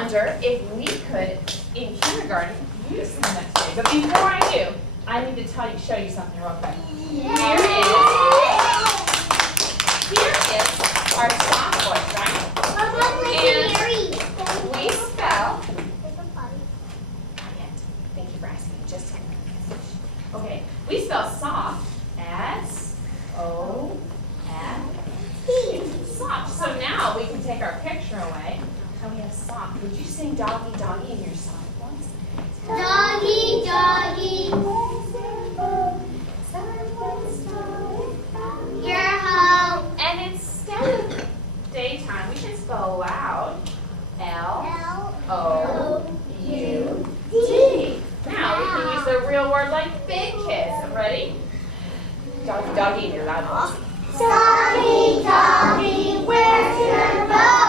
wonder if we could, in kindergarten, use some of that today. But before I do, I need to show you something real quick. Here is our soft voice, right? And we spell. Thank you for asking. Just a minute. Okay, we spell soft S-O-F-T. Soft. So now we can take our picture away. And we have soft. Would you sing doggy, doggy in your soft voice? Doggy, doggy. You're home. And instead of daytime, we can spell loud. L-O-U-D. Now we can use the real word like big kids. Ready? Doggy, doggy in your loud voice. Doggy, doggy, where's your bone?